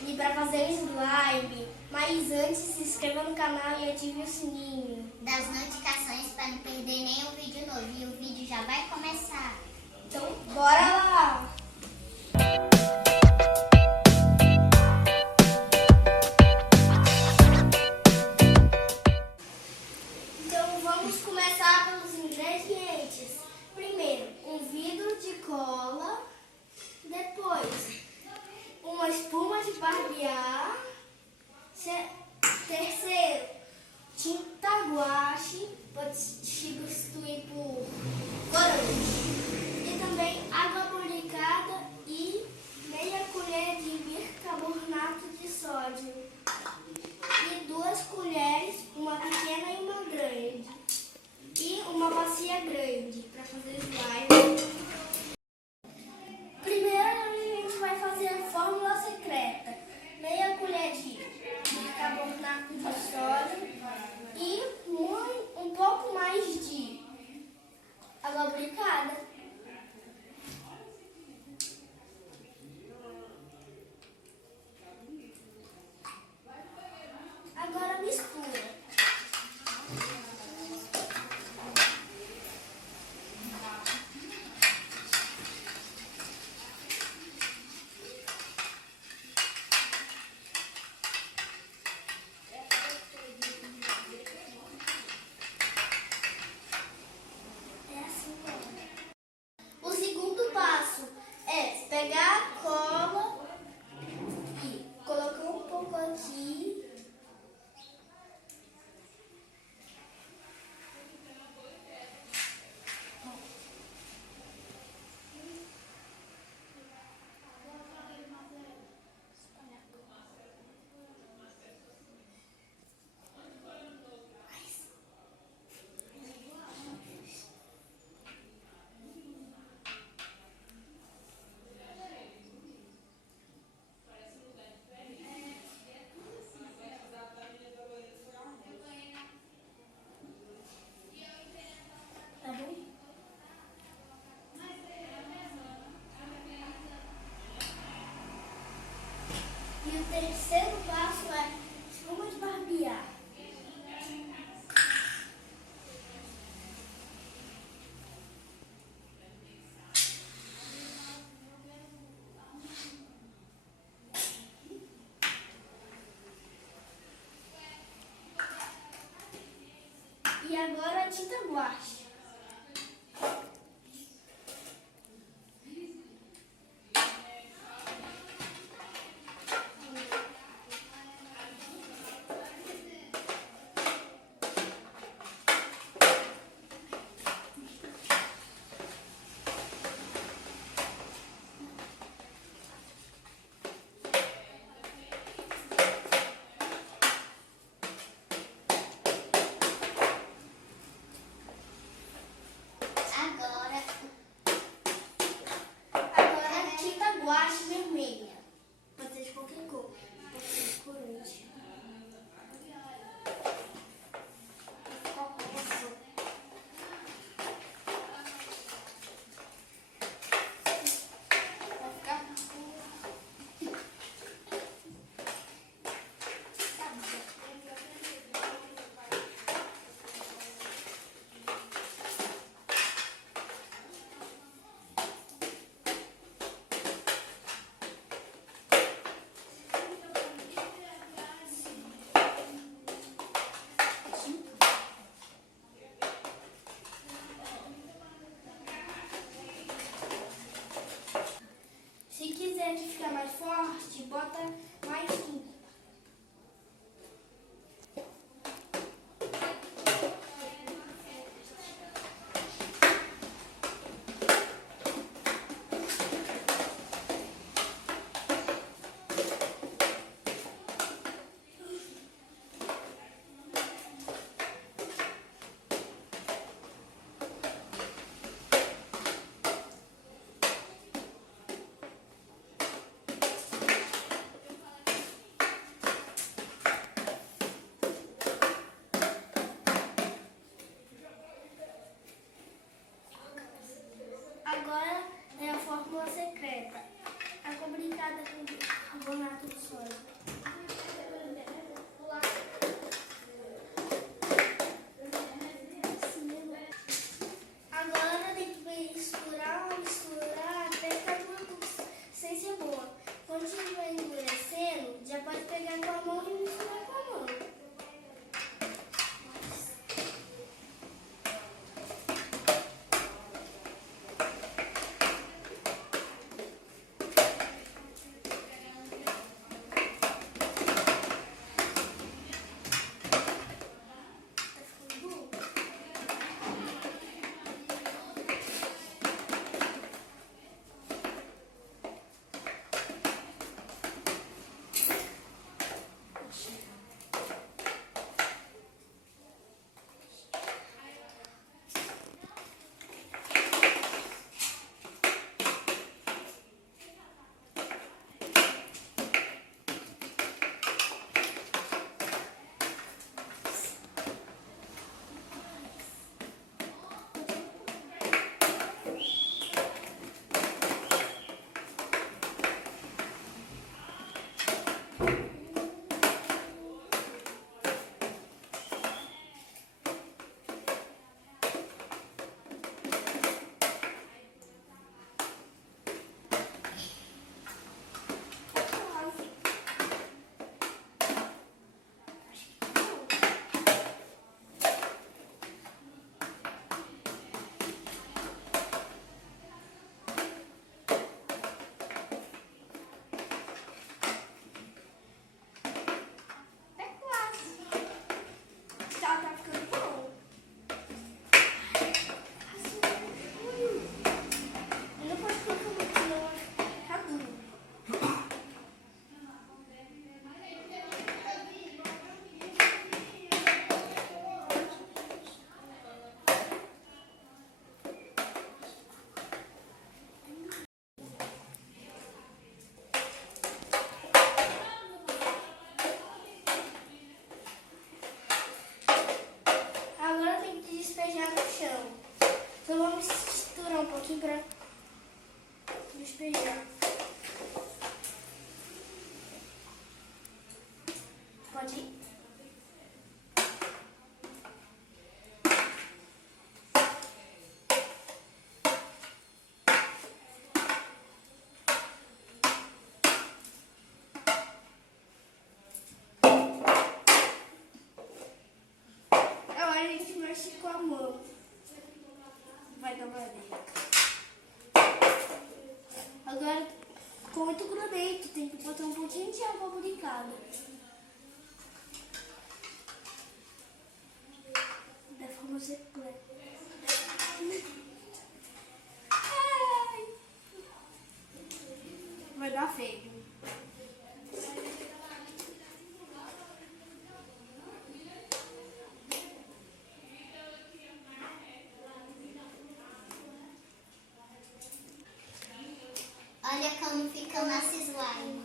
e para fazer slime. Mas antes, se inscreva no canal e ative o sininho das notificações para não perder nenhum vídeo novo. E o vídeo já vai começar. Então, bora lá! Então, vamos começar pelos ingredientes. Primeiro, um vidro de cola. Depois, uma espuma de barbear. Terceiro, tinta guache, pode substituir por corante. E também água purificada e meia colher de bicarbonato de sódio. E 2 colheres, uma pequena e uma grande. E uma bacia grande para fazer slime. Primeiro a gente vai fazer a fórmula secreta. Meia colher de bicarbonato de sódio e um pouco mais de água lubrificada. Agora mistura. O segundo passo é pegar a cola e colocar um pouco aqui. Tá bom? E o terceiro passo é espuma de barbear. E agora a tinta guache. um pouquinho pra despejar. Pode ir? Agora a gente mexe com a mão. Vai dar uma vez. Agora, com muito grudento, tem que botar um pouquinho de água aplicada. Da forma secreta. Ai. Vai dar feio. Olha como fica o nosso slime.